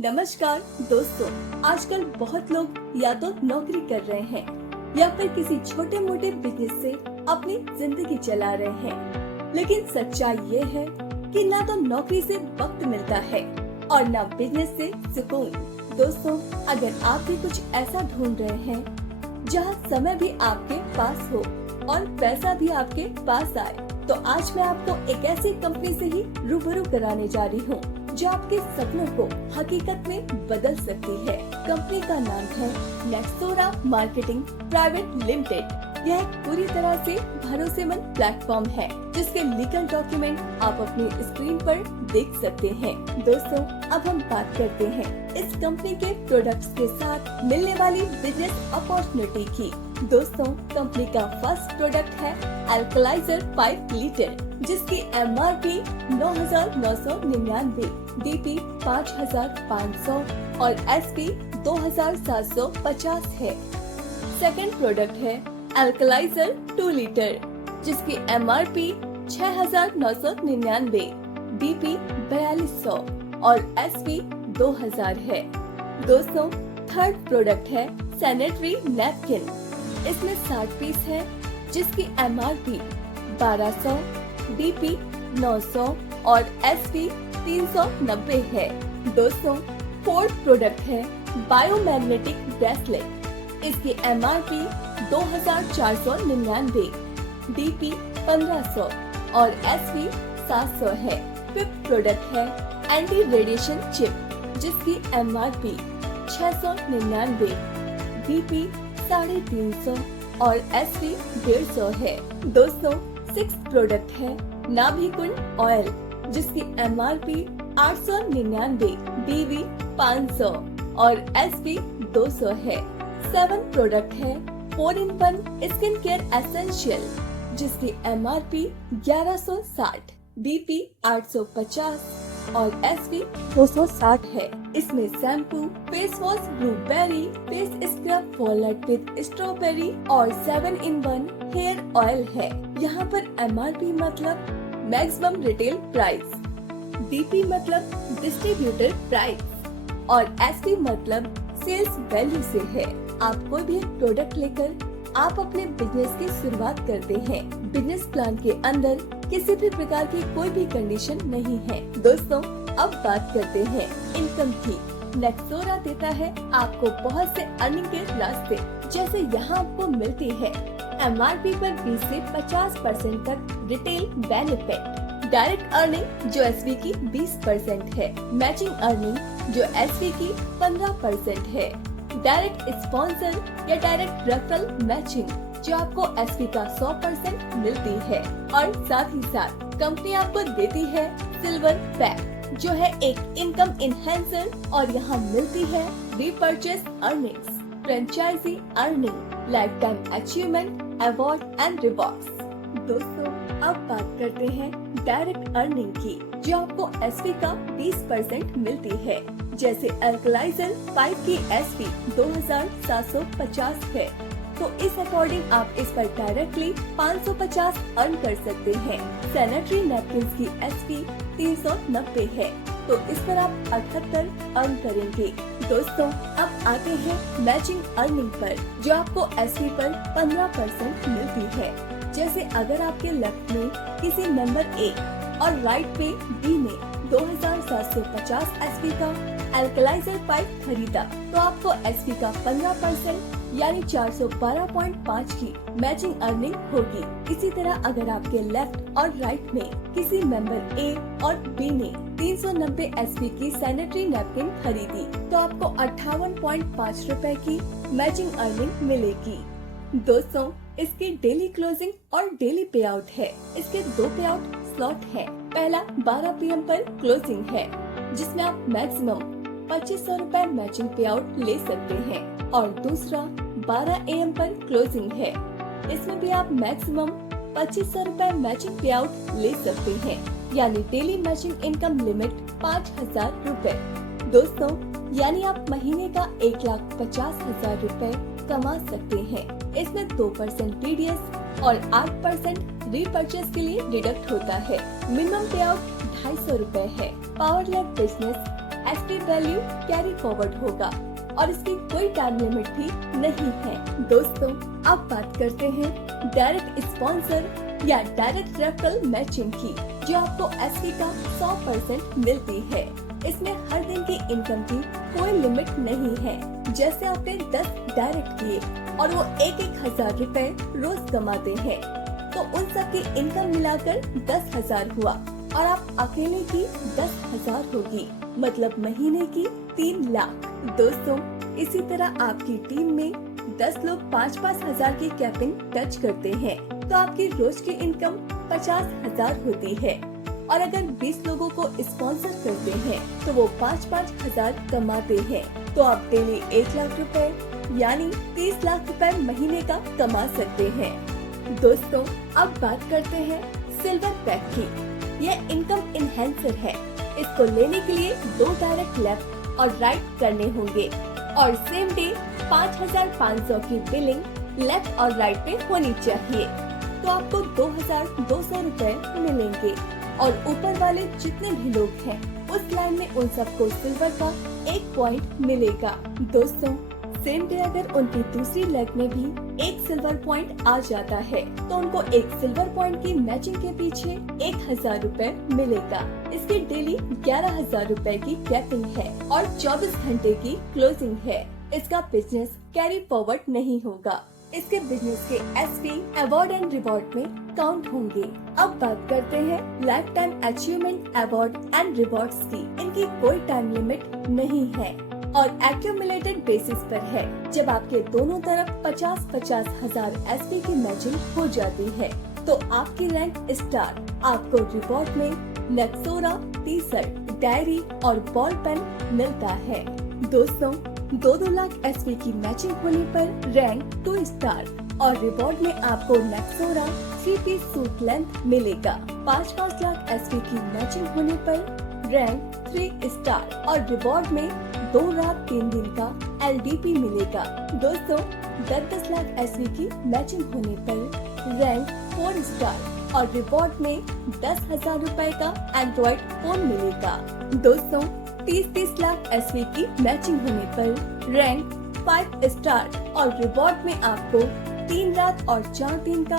नमस्कार दोस्तों, आजकल बहुत लोग या तो नौकरी कर रहे हैं या फिर किसी छोटे मोटे बिजनेस से अपनी जिंदगी चला रहे हैं। लेकिन सच्चाई ये है कि ना तो नौकरी से वक्त मिलता है और ना बिजनेस से सुकून। दोस्तों, अगर आप भी कुछ ऐसा ढूंढ रहे हैं जहां समय भी आपके पास हो और पैसा भी आपके पास आए, तो आज मैं आपको एक ऐसी कंपनी से ही रूबरू कराने जा रही हूँ जो आपके सपनों को हकीकत में बदल सकती है। कंपनी का नाम है नेक्सोरा मार्केटिंग प्राइवेट लिमिटेड। यह एक पूरी तरह से भरोसेमंद प्लेटफॉर्म है जिसके लीगल डॉक्यूमेंट आप अपनी स्क्रीन पर देख सकते हैं। दोस्तों, अब हम बात करते हैं इस कंपनी के प्रोडक्ट्स के साथ मिलने वाली बिजनेस अपॉर्चुनिटी की। दोस्तों, कंपनी का फर्स्ट प्रोडक्ट है अल्कलाइजर 5 लीटर, जिसकी MRP 9,999, DP 5,500 और SP 2,750 है। सेकंड प्रोडक्ट है अल्कलाइजर 2 लीटर, जिसकी MRP 6,999, DP 4,200 और SP 2,000 है। दोस्तों, थर्ड प्रोडक्ट है सैनिटरी नैपकिन। इसमें 60 पीस है, जिसकी MRP 1,200, DP 900 और SP 390 है। दोस्तों, फोर्थ प्रोडक्ट है बायोमैग्नेटिक ब्रेसलेट। इसकी MRP 2,499, DP 1,500 और SP 700 है। फिफ्थ प्रोडक्ट है एंटी रेडिएशन चिप, जिसकी MRP 699, DP 350 और SP 150 है। दोस्तों, सिक्स प्रोडक्ट है नाभिकुंड ऑयल, जिसकी MRP 899, DV 500 और SP 200 है। सेवन प्रोडक्ट है 4-in-1 स्किन केयर एसेंशियल, जिसकी MRP 1160, DP 850 और SP 260 है। इसमें shampoo, face wash blueberry, face scrub walnut with strawberry और 7-in-1 हेयर ऑयल है। यहाँ पर MRP मतलब मैक्सिमम रिटेल प्राइस, DP मतलब डिस्ट्रीब्यूटर प्राइस और SP मतलब सेल्स वैल्यू से है। आप कोई भी प्रोडक्ट लेकर आप अपने बिजनेस की शुरुआत करते हैं। बिजनेस प्लान के अंदर किसी भी प्रकार की कोई भी कंडीशन नहीं है। दोस्तों, अब बात करते हैं इनकम की। नेक्सोरा देता है आपको बहुत से अर्निंग के रास्ते, जैसे यहाँ आपको मिलती है MRP पर 20 से 50% तक रिटेल बेनिफिट, डायरेक्ट अर्निंग जो SV की 20% है, मैचिंग अर्निंग जो SV की 15% है, डायरेक्ट स्पॉन्सर या डायरेक्ट रेफरल मैचिंग जो आपको SP का 100% मिलती है, और साथ ही साथ कंपनी आपको देती है सिल्वर पैक जो है एक इनकम इनहेंसर, और यहाँ मिलती है repurchase earnings, franchisee earning, life time achievement award and rewards. दोस्तों, अब बात करते हैं डायरेक्ट अर्निंग की, जो आपको SP का 20% मिलती है। जैसे अल्कलाइजर 5 की SP 2,750 है, तो इस अकॉर्डिंग आप इस पर डायरेक्टली 550 अर्न कर सकते हैं। सैनिटरी नैपकिन की SP 390 है, तो इस पर आप 78 अर्न करेंगे। दोस्तों, अब आते हैं मैचिंग अर्निंग पर, जो आपको SP पर 15% मिलती है। जैसे अगर आपके लेफ्ट में किसी मेंबर A और राइट पे B ने 2,750 SP का अल्कलाइजर 5 खरीदा, तो आपको SP का 15% यानी 412.5 की मैचिंग अर्निंग होगी। इसी तरह अगर आपके लेफ्ट और राइट में किसी मेंबर A और B ने 390 SP की सैनिटरी नैपकिन खरीदी, तो आपको 58.5 रुपए की मैचिंग अर्निंग मिलेगी। दोस्तों, इसकी डेली क्लोजिंग और डेली पे आउट है। इसके 2 पे आउट स्लॉट है। पहला 12 PM पर क्लोजिंग है, जिसमें आप मैक्सिमम 2,500 रुपए मैचिंग पे आउट ले सकते हैं, और दूसरा 12 AM पर क्लोजिंग है। इसमें भी आप मैक्सिमम 2,500 रुपए मैचिंग पे आउट ले सकते हैं, यानी डेली मैचिंग इनकम लिमिट 5,000 रुपए। दोस्तों, यानी आप महीने का 1,50,000 रुपए कमा सकते हैं। इसमें 2% TDS और 8% रीपर्चेस के लिए डिडक्ट होता है। मिनिमम पे आउट 250 रुपए है। पावर लेव business SP value carry forward होगा और इसकी कोई टाइम लिमिट भी नहीं है। दोस्तों, अब बात करते हैं डायरेक्ट स्पॉन्सर या डायरेक्ट रेफरल मैचिंग की, जो आपको एसपी का 100% मिलती है। इसमें हर दिन की इनकम की कोई लिमिट नहीं है। जैसे आपने 10 डायरेक्ट किए और वो 1,000 रुपए रोज कमाते हैं, तो उन सब की इनकम मिलाकर 10,000 हुआ और आप अकेले की 10,000 होगी, मतलब महीने की 3 लाख। दोस्तों, इसी तरह आपकी टीम में 10 लोग 5-5 हजार की कैपिंग टच करते हैं, तो आपकी रोज की इनकम 50,000 होती है। और अगर 20 लोगों को स्पॉन्सर करते हैं तो वो 5-5 हजार कमाते हैं, तो आप डेली 1 लाख रुपए यानी 30 लाख रुपए महीने का कमा सकते हैं। दोस्तों, अब बात करते हैं सिल्वर पैक की। यह इनकम इनहेंसर है। इसको लेने के लिए 2 डायरेक्ट लेफ्ट और राइट करने होंगे और सेम डे 5,500 की बिलिंग लेफ्ट और राइट पे होनी चाहिए, तो आपको 2,200 रुपए मिलेंगे। और ऊपर वाले जितने भी लोग हैं उस लाइन में उन सबको सिल्वर का 1 पॉइंट मिलेगा। दोस्तों, सेम डे अगर उनकी दूसरी लेग में भी 1 सिल्वर पॉइंट आ जाता है, तो उनको 1 सिल्वर पॉइंट की मैचिंग के पीछे 1,000 रुपए मिलेगा। इसकी डेली 11,000 रुपए की कैपिंग है और 24 घंटे की क्लोजिंग है। इसका बिजनेस कैरी फॉरवर्ड नहीं होगा। इसके बिजनेस के एसपी अवार्ड एंड रिवॉर्ड में काउंट होंगे। अब बात करते हैं life time achievement award and rewards की। इनकी कोई टाइम लिमिट नहीं है और एक्यूमुलेटेड बेसिस पर है। जब आपके दोनों तरफ 50-50 हजार एसपी की मैचिंग हो जाती है, तो आपकी रैंक स्टार। आपको रिवॉर्ड में नेक्सोरा, टी शर्ट, डायरी और बॉल पेन मिलता है। दोस्तों, 2-2 लाख एसपी की मैचिंग होने पर रैंक 2 स्टार और रिवॉर्ड में आपको नेक्सोरा 3 पीस सूट लेंथ मिलेगा। 5-5 लाख एसपी की मैचिंग होने पर रैंक 3 स्टार और रिवॉर्ड में 2 रात 3 दिन का एलडीपी मिलेगा। दोस्तों, 10-10 लाख एसपी की मैचिंग होने पर रैंक 4 स्टार और रिवॉर्ड में 10,000 रुपए का एंड्रॉइड फोन मिलेगा। दोस्तों, 30-30 लाख एसपी की मैचिंग होने पर रैंक 5 स्टार और रिवॉर्ड में आपको 3 रात और 4 दिन का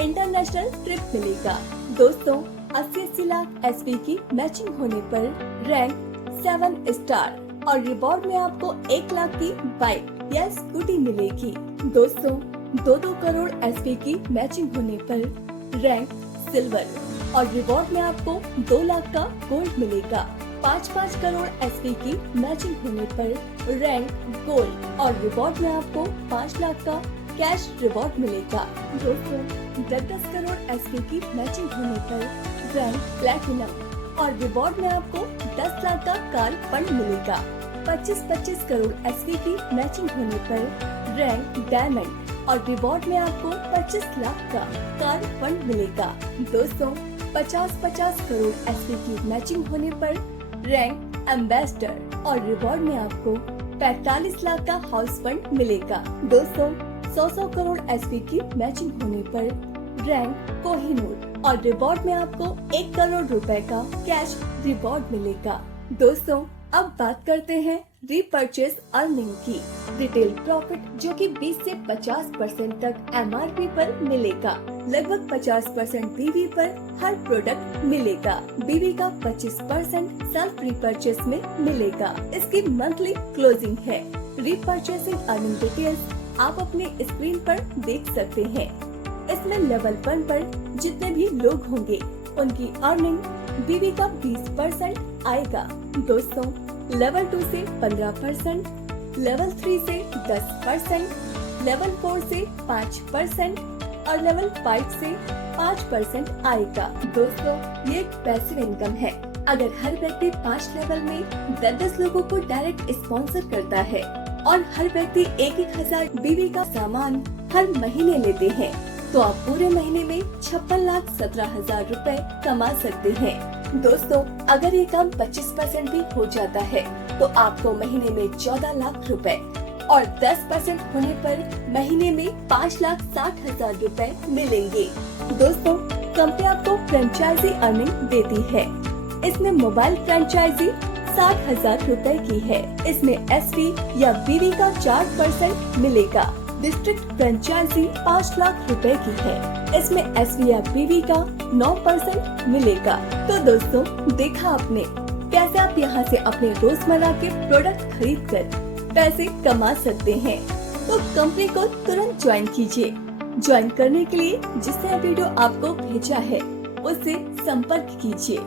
इंटरनेशनल ट्रिप मिलेगा। दोस्तों, 80-80 लाख एसपी की मैचिंग होने पर रैंक 7 स्टार और रिवॉर्ड में आपको 1 लाख की बाइक या स्कूटी मिलेगी। दोस्तों, 2-2 करोड़ एसपी की मैचिंग होने पर रैंक सिल्वर और रिवॉर्ड में आपको 2 लाख का गोल्ड मिलेगा। 5-5 करोड़ एसपी की मैचिंग होने पर रैंक गोल्ड और रिवॉर्ड में आपको 5 लाख का कैश रिवॉर्ड मिलेगा। दोस्तों, 10-10 करोड़ एसपी की मैचिंग होने पर रैंक प्लैटिनम और रिवॉर्ड में आपको 10 लाख का कार फंड मिलेगा। 25-25 करोड़ एसपी की मैचिंग होने पर रैंक डायमंड और रिवॉर्ड में आपको 25 लाख का कार फंड मिलेगा। दोस्तों, 50-50 करोड़ एसपी की मैचिंग होने पर रैंक एम्बेसडर और रिवॉर्ड में आपको 45 लाख का हाउस फंड मिलेगा। दोस्तों, 100 करोड़ एसपी की मैचिंग होने पर रैंक कोहिनूर और रिवॉर्ड में आपको 1 करोड़ रुपए का कैश रिवॉर्ड मिलेगा। दोस्तों, अब बात करते हैं रीपर्चेज अर्निंग की। रिटेल प्रॉफिट जो कि 20 से 50% तक एमआरपी पर मिलेगा। लगभग 50% बीवी पर हर प्रोडक्ट मिलेगा। बीवी का 25% सेल्फ रीपर्चेज में मिलेगा। इसकी मंथली क्लोजिंग है। रीपर्चेसिंग अर्निंग डिटेल्स आप अपने स्क्रीन पर देख सकते हैं। इसमें लेवल 1 पर जितने भी लोग होंगे उनकी अर्निंग बीवी का 20% आएगा। दोस्तों, लेवल 2 से 15%, लेवल 3 से 10%, लेवल 4 से 5% और लेवल 5 से 5% आएगा। दोस्तों, ये एक पैसिव इनकम है। अगर हर व्यक्ति 5 लेवल में 10-10 लोगों को डायरेक्ट स्पॉन्सर करता है और हर व्यक्ति 1,000 बीवी का सामान हर महीने लेते हैं, तो आप पूरे महीने में 56,17,000 रुपए कमा सकते हैं। दोस्तों, अगर ये काम 25% भी हो जाता है तो आपको महीने में 14 लाख रुपए और 10% होने पर महीने में 5,60,000 रुपए मिलेंगे। दोस्तों, कंपनी आपको फ्रेंचाइजी अर्निंग देती है। इसमें मोबाइल फ्रेंचाइजी, 60,000 रुपए की है। इसमें SV या BV का 4% मिलेगा। डिस्ट्रिक्ट फ्रेंचाइजी 5 लाख रुपए की है। इसमें SV या BV का 9% मिलेगा। तो दोस्तों, देखा आपने कैसे आप यहाँ से अपने रोजमर्रा के प्रोडक्ट खरीद कर पैसे कमा सकते हैं। तो कंपनी को तुरंत ज्वाइन कीजिए। ज्वाइन करने के लिए जिसने वीडियो आपको भेजा है उससे संपर्क कीजिए।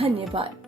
धन्यवाद।